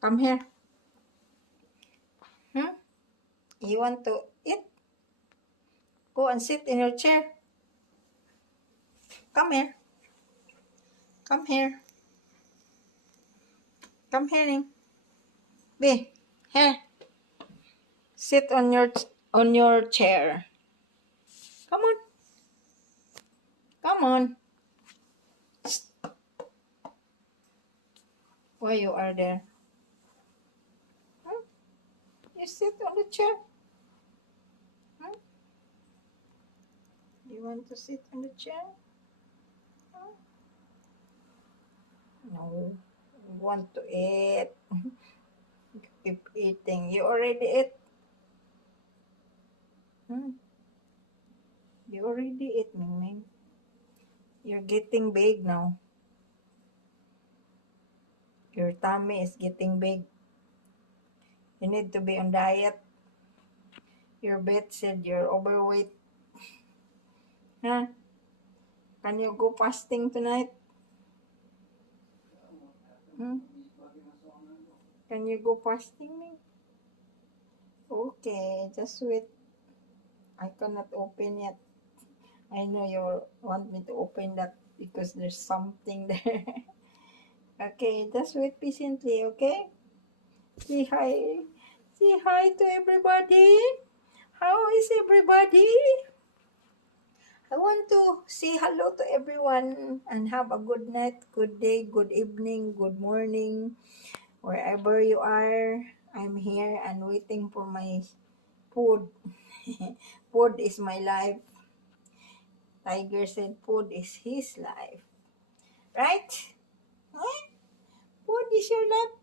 Come here. Hmm? You want to eat? Go and sit in your chair. Come here. Come here. Come here, Ning. Be. Here. Sit on your chair. Come on. Come on. Why you are there? Hmm? You sit on the chair. Hmm? You want to sit on the chair? Hmm? No. You want to eat. Keep eating. You already ate. Hmm? You already ate, Ming Ming. You're getting big now. Your tummy is getting big. You need to be on diet. Your vet said you're overweight. Huh? Can you go fasting tonight? Hmm? Can you go fasting, Ming? Okay, just wait. I cannot open yet. I know you want me to open that because there's something there. Okay, just wait patiently, okay? Say hi. Say hi to everybody. How is everybody? I want to say hello to everyone and have a good night, good day, good evening, good morning, wherever you are. I'm here and waiting for my food. Food is my life. Tiger said food is his life. Right? Huh? Food is your life.